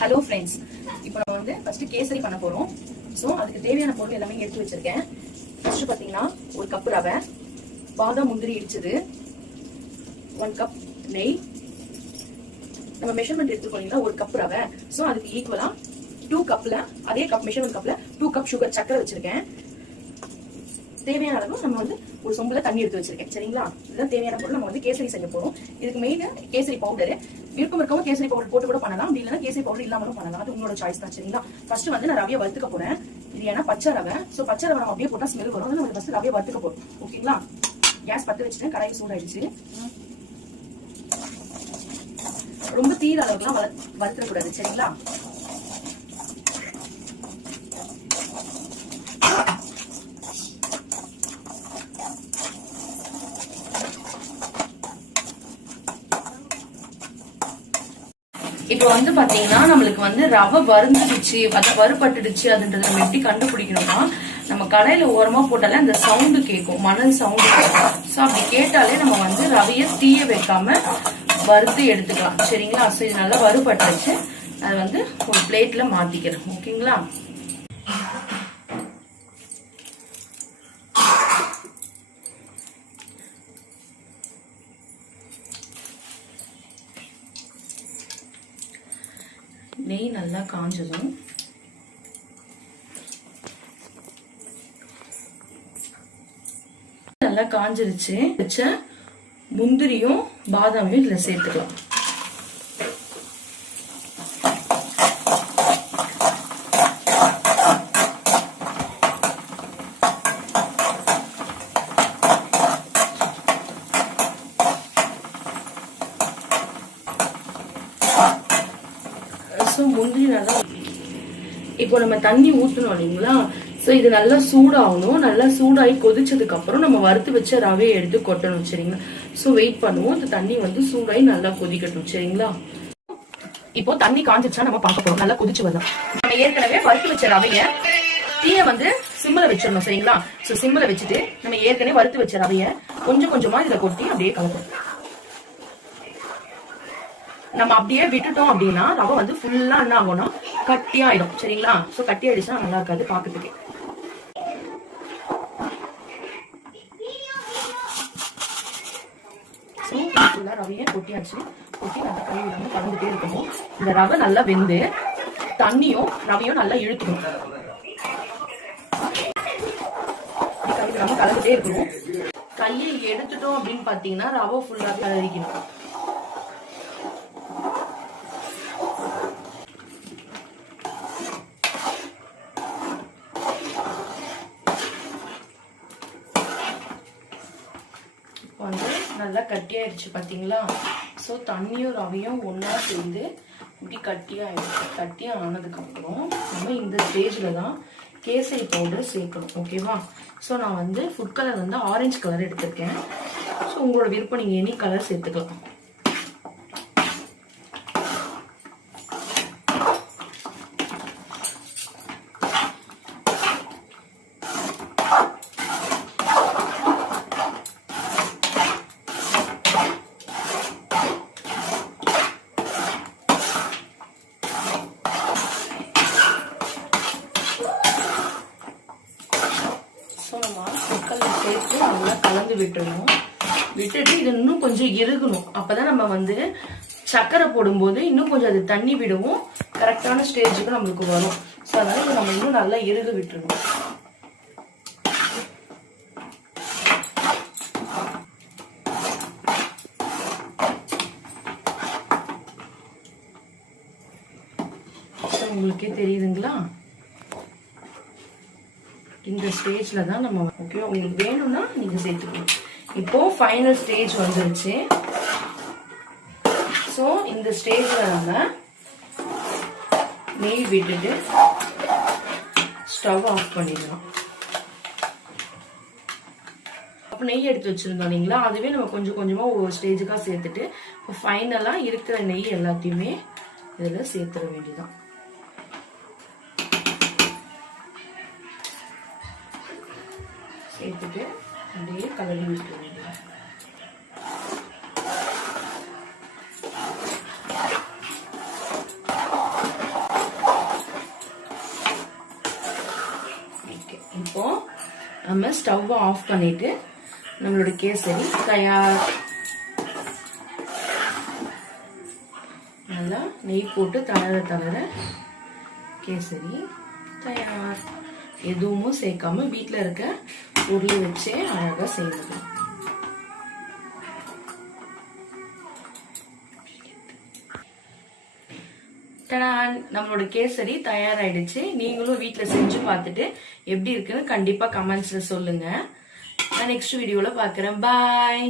Hello friends, இப்போ நம்ம வந்து ஃபர்ஸ்ட் கேசரி பண்ண போறோம். ஸோ அதுக்கு தேவையான பொருள் எல்லாமே எடுத்து வச்சிருக்கேன். ஃபர்ஸ்ட் பார்த்தீங்கன்னா ஒரு கப் ரவை, பாதாம் முந்திரி இடிச்சது, 1 கப் நெய். நம்ம மெஷர்மெண்ட் எடுத்துக்கோங்களா, ஒரு கப் ரவை. ஸோ அதுக்கு ஈக்குவலா 2 கப்ல அதே கப் மெஷர்மெண்ட் கப்ல 2 கப் சுகர் சக்கரை வச்சிருக்கேன். தேவையான அளவு நம்ம வந்து ஒரு சொம்புல தண்ணி எடுத்து வச்சிருக்கேன். சரிங்களா, இதுதான் தேவையான பொருள். நம்ம வந்து கேசரி செய்ய போறோம். இதுக்கு மெயின் கேசரி பவுடர். விருப்பம் இருக்கவும் கேசரி பவுடர் போட்டு கூட பண்ணலாம், அப்படி இல்லைன்னா கேசரி பவுடர் இல்லாமலும் பண்ணலாம். அது உங்களோட சாய்ஸ் தான். சரிங்களா, ஃபர்ஸ்ட் வந்து நான் ரவையை வறுத்துக்க போறேன். இது ஏன்னா பச்சை ரவை. ஸோ பச்சை ரவை நம்ம அப்படியே போட்டா ஸ்மெல் வரும். நம்ம ஃபர்ஸ்ட் ரவையை வறுத்துக்க போறோம். ஓகேங்களா, கேஸ் பத்து வச்சுட்டு கடாய் சூடாயிடுச்சு. ரொம்ப தீர அளவுக்குலாம் வறுத்துடக்கூடாது. சரிங்களா, இப்போ வந்து பாத்தீங்கன்னா நம்மளுக்கு வந்து ரவை வறுந்துடுச்சு, வறுபட்டுடுச்சு அதுன்றது நம்ம எப்படி கண்டுபிடிக்கணும்னா, நம்ம கடையில ஓரமா போட்டாலே அந்த சவுண்டு கேட்கும், மணல் சவுண்டு கேட்கும். ஸோ அப்படி கேட்டாலே நம்ம வந்து ரவையை தீய வைக்காம வறுத்து எடுத்துக்கலாம். சரிங்களா, ஸோ இது நல்லா வறுபட்டுச்சு. அதை வந்து ஒரு பிளேட்ல மாத்திக்கிறேன். ஓகேங்களா, நெய் நல்லா காஞ்சதும் நல்லா காஞ்சிருச்சு. வச்ச முந்திரியும் பாதாமையும் இதுல சேர்த்துக்கலாம். முந்திரி நல்லா, இப்போ நம்ம தண்ணி ஊத்தணும் இல்லைங்களா, சோ இது நல்லா சூடாகணும். நல்லா சூடாகி கொதிச்சதுக்கு அப்புறம் நம்ம வறுத்து வச்ச ரவையை எடுத்து கொட்டணும். சரிங்களா, சோ வெயிட் பண்ணுவோம். இந்த தண்ணி வந்து சூடாகி நல்லா கொதிக்கட்டும். சரிங்களா, இப்போ தண்ணி காஞ்சிருச்சா நம்ம பார்க்க போறோம். நல்லா கொதிச்சு வரும். நம்ம ஏற்கனவே வறுத்து வச்ச ரவைய தீய வந்து சிம்ல வச்சிடணும். சரிங்களா, சோ சிம்ல வச்சுட்டு நம்ம ஏற்கனவே வறுத்து வச்ச ரவைய கொஞ்சம் கொஞ்சமா இதுல கொட்டி அப்படியே கலக்கணும். நம்ம அப்படியே விட்டுட்டோம் அப்படின்னா ரவை வந்து ஃபுல்லா என்ன ஆகும்னா கட்டி ஆயிடும். சரிங்களா, சோ கட்டி ஆயிடுச்சுன்னா நல்லா இருக்காது பாக்கிறதுக்கு. சோ ஃபுல்லா ரவையை கொட்டியாச்சு. கொட்டி நல்லா கை விடாம கலந்துட்டே இருக்கணும். இந்த ரவை நல்லா வெந்து தண்ணியும் ரவையும் நல்லா இழுக்கணும். கை விடாம கலந்துட்டே இருக்கணும். கையை எடுத்துட்டோம் அப்படின்னு பாத்தீங்கன்னா ரவை ஃபுல்லா கலரிக்கணும். வந்து நல்லா கட்டியாயிடுச்சு பாத்தீங்களா. ஸோ தண்ணியும் ரவையும் ஒன்னா சேர்ந்து இப்படி கட்டியாயிடுச்சு. கட்டி ஆனதுக்கு அப்புறம் நம்ம இந்த ஸ்டேஜ்ல தான் கேசரி பவுடர் சேர்க்கணும். ஓகேவா, ஸோ நான் வந்து ஃபுட் கலர் வந்து ஆரஞ்சு கலர் எடுத்திருக்கேன். ஸோ உங்களோட விருப்பம், நீங்க எனி கலர் சேர்த்துக்கலாம். சேர்த்து நல்லா கலந்து விட்டுறணும். விட்டுட்டு இது இன்னும் கொஞ்சம் இறுகணும். அப்பதான் நம்ம வந்து சக்கரை போடும்போது இன்னும் கொஞ்சம் அது தண்ணி விடுவோம், கரெக்டான ஸ்டேஜுக்கு நம்மளுக்கு வரும். ஸோ அதனால இது நம்ம இன்னும் நல்லா இறுக விட்டுறணும். உங்களுக்கே தெரியுதுங்களா, இந்த ஸ்டேஜ்ல தான் நம்ம ஓகே, உங்களுக்கு வேணும்னா நீங்க சேர்த்துக்கணும். இப்போ ஃபைனல் ஸ்டேஜ் வந்துருச்சு. ஸோ இந்த ஸ்டேஜ்ல நம்ம நெய் விட்டுட்டு ஸ்டவ் ஆஃப் பண்ணிடலாம். அப்போ நெய் எடுத்து வச்சிருந்தோம் இல்லைங்களா, அதுவே நம்ம கொஞ்சம் கொஞ்சமா ஒவ்வொரு ஸ்டேஜுக்காக சேர்த்துட்டு இப்போ ஃபைனலா இருக்கிற நெய் எல்லாத்தையுமே இதில் சேர்த்துட வேண்டியதான். சேர்த்துட்டு அப்படியே கலரி விட்டுருங்க. இப்போ நம்ம ஸ்டவ் ஆஃப் பண்ணிட்டு நம்மளோட கேசரி தயார். நல்லா நெய் போட்டு தளர கேசரி தயார். எதுவும் சேர்க்காம வீட்டில் இருக்க பொருள் வச்சே அழகா செய்வது. நம்மளோட கேசரி தயாராயிடுச்சு. நீங்களும் வீட்டுல செஞ்சு பார்த்துட்டு எப்படி இருக்குன்னு கண்டிப்பா கமெண்ட்ஸ்ல சொல்லுங்க. நான் நெக்ஸ்ட் வீடியோல பாக்குறேன். பாய்.